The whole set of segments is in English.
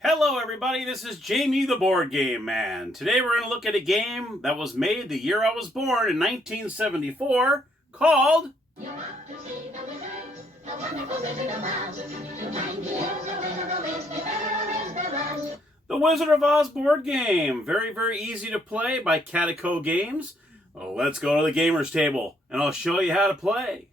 Hello everybody, this is Jamie the Board Game Man. Today we're going to look at a game that was made the year I was born in 1974 called You Want to See the Wizard, the Wonderful Wizard of Oz. You find the elves a Wizard of Oz, the Wizard of Oz board game. Very easy to play by Cataco Games. Well, let's go to the gamers table and I'll show you how to play.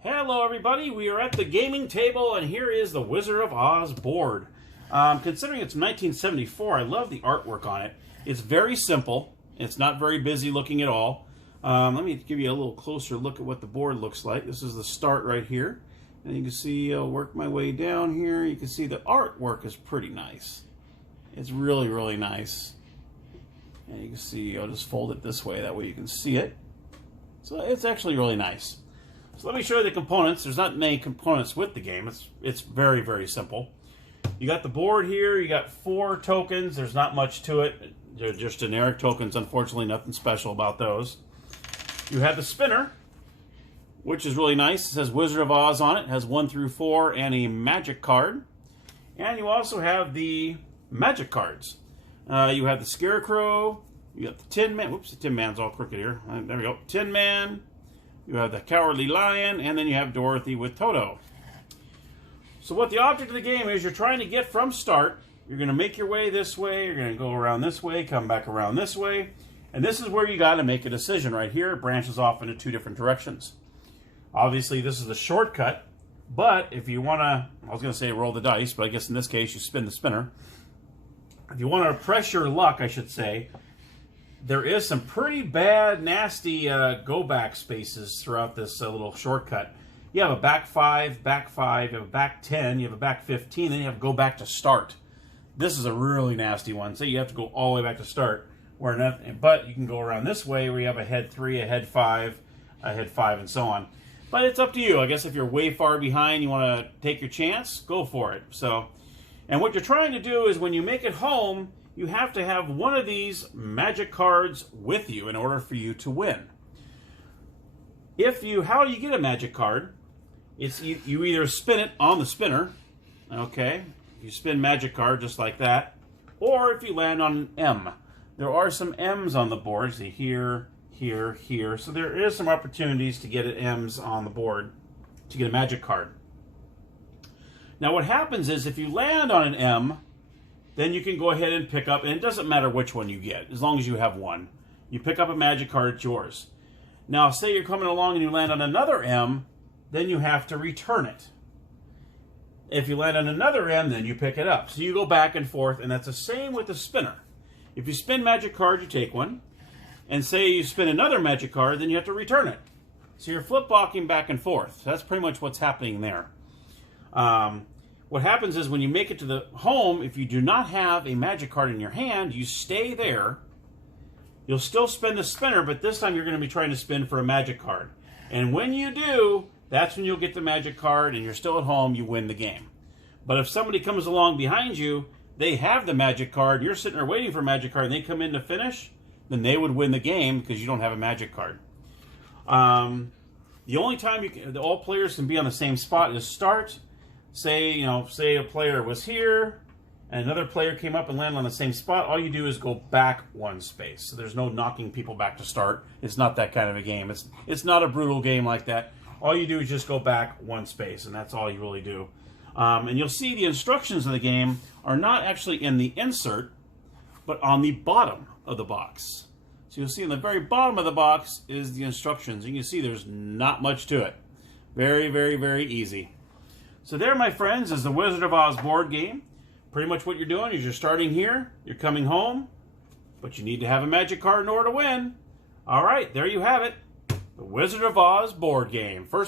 Hello everybody, we are at the gaming table and here is the Wizard of Oz board. Considering it's 1974, I love the artwork on it. It's very simple, it's not very busy looking at all. Let me give you a little closer look at what the board looks like. This is the start right here. And you can see, I'll work my way down here. You can see the artwork is pretty nice. It's really nice. And you can see, I'll just fold it this way, that way you can see it. So it's actually really nice. So let me show you the components. There's not many components with the game. It's very simple. You got the board here. You got 4 tokens. There's not much to it. They're just generic tokens. Unfortunately, nothing special about those. You have the spinner, which is really nice. It says Wizard of Oz on it. It has 1 through 4 and a magic card. And you also have the magic cards. You have the Scarecrow. You got the Tin Man. Whoops, the Tin Man's all crooked here. There we go. Tin Man. You have the Cowardly Lion, and then you have Dorothy with Toto. So what the object of the game is, you're trying to get from start. You're going to make your way this way. You're going to go around this way, come back around this way. And this is where you got to make a decision right here. It branches off into 2 different directions. Obviously, this is a shortcut. But if you want to, I was going to say roll the dice, but I guess in this case you spin the spinner. If you want to press your luck, I should say, there is some pretty bad, nasty go-back spaces throughout this little shortcut. You have a back 5, you have a back 10, you have a back 15, then you have to go back to start. This is a really nasty one, so you have to go all the way back to start. But you can go around this way where you have a head 3, a head 5, and so on. But it's up to you. I guess if you're way far behind, you want to take your chance, go for it. And what you're trying to do is when you make it home, you have to have one of these magic cards with you in order for you to win. How do you get a magic card? It's you either spin it on the spinner, okay? You spin magic card just like that, or if you land on an M. There are some M's on the board, see here, here. So there is some opportunities to get M's on the board to get a magic card. Now what happens is if you land on an M, then you can go ahead and pick up, and it doesn't matter which one you get, as long as you have one. You pick up a magic card, it's yours. Now, say you're coming along and you land on another M, then you have to return it. If you land on another M, then you pick it up. So you go back and forth, and that's the same with the spinner. If you spin magic card, you take one, and say you spin another magic card, then you have to return it. So you're flip-flopping back and forth. So that's pretty much what's happening there. What happens is when you make it to the home, if you do not have a magic card in your hand, you stay there. You'll still spin the spinner, but this time you're going to be trying to spin for a magic card. And when you do, that's when you'll get the magic card and you're still at home, you win the game. But if somebody comes along behind you, they have the magic card, you're sitting there waiting for a magic card, and they come in to finish, then they would win the game because you don't have a magic card. The only time all players can be on the same spot is start. Say a player was here and another player came up and landed on the same spot. All you do is go back 1 space. So there's no knocking people back to start. It's not that kind of a game. It's not a brutal game like that. All you do is just go back 1 space, and that's all you really do. And you'll see the instructions of the game are not actually in the insert, but on the bottom of the box. So you'll see in the very bottom of the box is the instructions. You can see there's not much to it. Very easy. So there, my friends, is the Wizard of Oz board game. Pretty much what you're doing is you're starting here, you're coming home, but you need to have a magic card in order to win. All right, there you have it. The Wizard of Oz board game. First